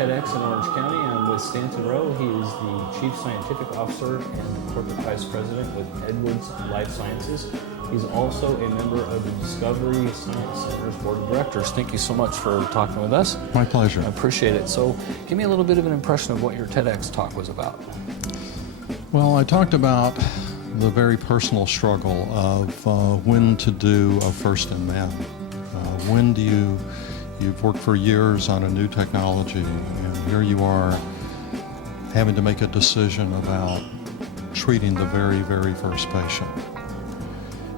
TEDx in Orange County. I'm with Stanton Rowe. He is the Chief Scientific Officer and Corporate Vice President with Edwards Life Sciences. He's also a member of the Discovery Science Center's Board of Directors. Thank you so much for talking with us. My pleasure. I appreciate it. So give me a little bit of an impression of what your TEDx talk was about. Well, I talked about the very personal struggle of when to do a first in man. When do you've worked for years on a new technology, and here you are having to make a decision about treating the very, very first patient.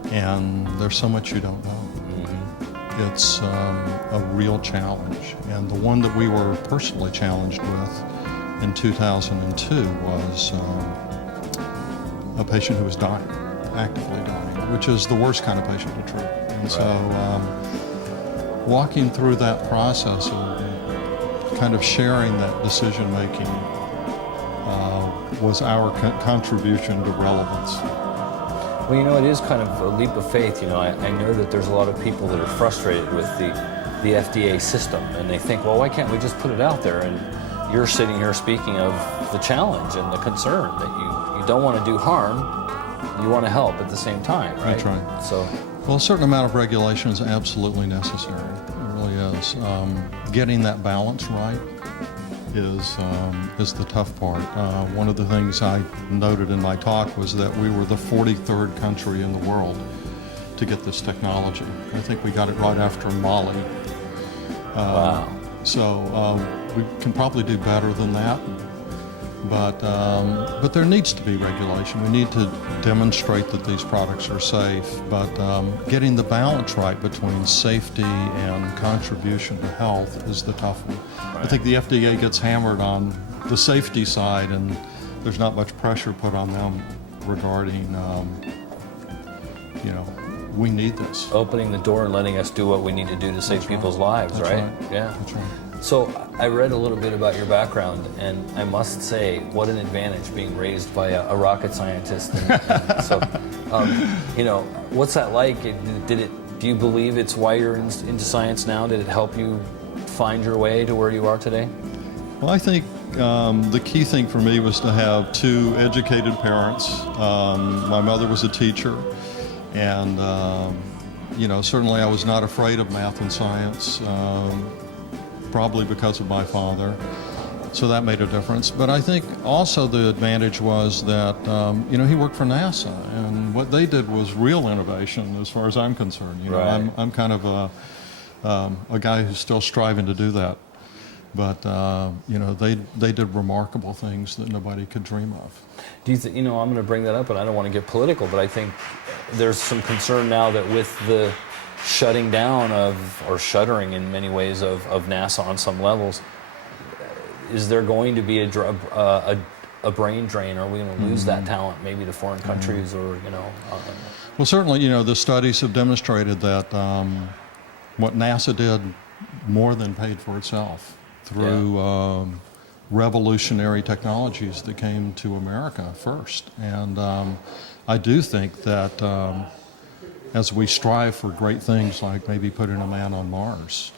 And there's so much you don't know. Mm-hmm. It's a real challenge. And the one that we were personally challenged with in 2002 was a patient who was dying, actively dying, which is the worst kind of patient to treat. And so walking through that process of kind of sharing that decision-making was our contribution to relevance. Well, you know, it is kind of a leap of faith. You know, I know that there's a lot of people that are frustrated with the FDA system, and they think, well, why can't we just put it out there? And you're sitting here speaking of the challenge and the concern that you don't want to do harm, you want to help at the same time, right? That's right. So, well, a certain amount of regulation is absolutely necessary. It really is. Getting that balance right is the tough part. One of the things I noted in my talk was that we were the 43rd country in the world to get this technology. I think we got it right after Mali. Wow. So we can probably do better than that. But there needs to be regulation. We need to demonstrate that these products are safe, but getting the balance right between safety and contribution to health is the tough one. Right. I think the FDA gets hammered on the safety side, and there's not much pressure put on them regarding, we need this. Opening the door and letting us do what we need to do to save people's lives, right? Yeah. That's right. So I read a little bit about your background, and I must say, what an advantage being raised by a rocket scientist. And so, what's that like? Do you believe it's why you're into science now? Did it help you find your way to where you are today? Well, I think the key thing for me was to have two educated parents. My mother was a teacher, and certainly I was not afraid of math and science. Probably because of my father, so that made a difference. But I think also the advantage was that he worked for NASA, and what they did was real innovation, as far as I'm concerned. Right. I'm kind of a guy who's still striving to do that, but they did remarkable things that nobody could dream of. Do you I'm going to bring that up, and I don't want to get political, but I think there's some concern now that with the shutting down or shuttering in many ways of NASA on some levels, is there going to be a brain drain? Are we going to lose that talent maybe to foreign countries or, Well, certainly, the studies have demonstrated that what NASA did more than paid for itself through revolutionary technologies that came to America first. And I do think that as we strive for great things like maybe putting a man on Mars,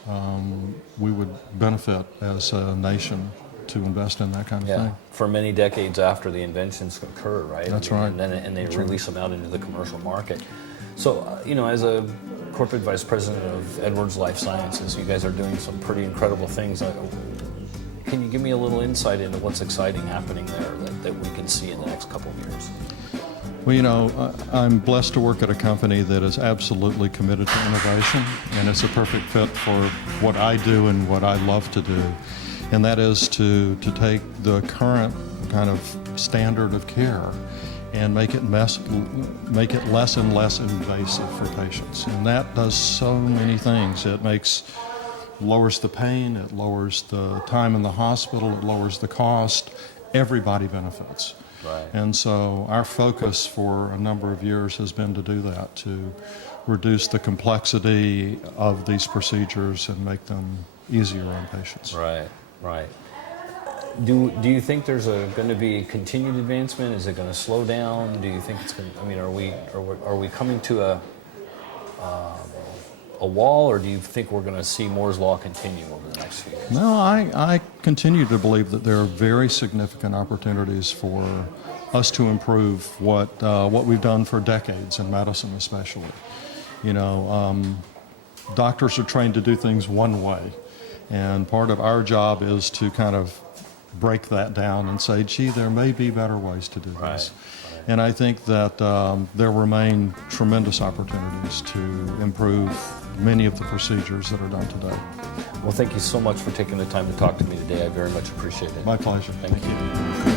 we would benefit as a nation to invest in that kind of thing. For many decades after the inventions occur, right? That's right. And they release them out into the commercial market. So, as a corporate vice president of Edwards Life Sciences, you guys are doing some pretty incredible things. Can you give me a little insight into what's exciting happening there that we can see in the next couple of years? Well, I'm blessed to work at a company that is absolutely committed to innovation, and it's a perfect fit for what I do and what I love to do. And that is to take the current kind of standard of care and make it less and less invasive for patients. And that does so many things. It lowers the pain, it lowers the time in the hospital, it lowers the cost. Everybody benefits. Right. And so our focus for a number of years has been to do that, to reduce the complexity of these procedures and make them easier on patients. Right, right. Do you think there's going to be continued advancement? Is it going to slow down? Do you think it's going? Are we coming to a wall, or do you think we're going to see Moore's Law continue over the next few years? No, I continue to believe that there are very significant opportunities for us to improve what we've done for decades in medicine, especially. Doctors are trained to do things one way, and part of our job is to kind of break that down and say, gee, there may be better ways to do this. Right. And I think that there remain tremendous opportunities to improve many of the procedures that are done today. Well, thank you so much for taking the time to talk to me today. I very much appreciate it. My pleasure. Thank you.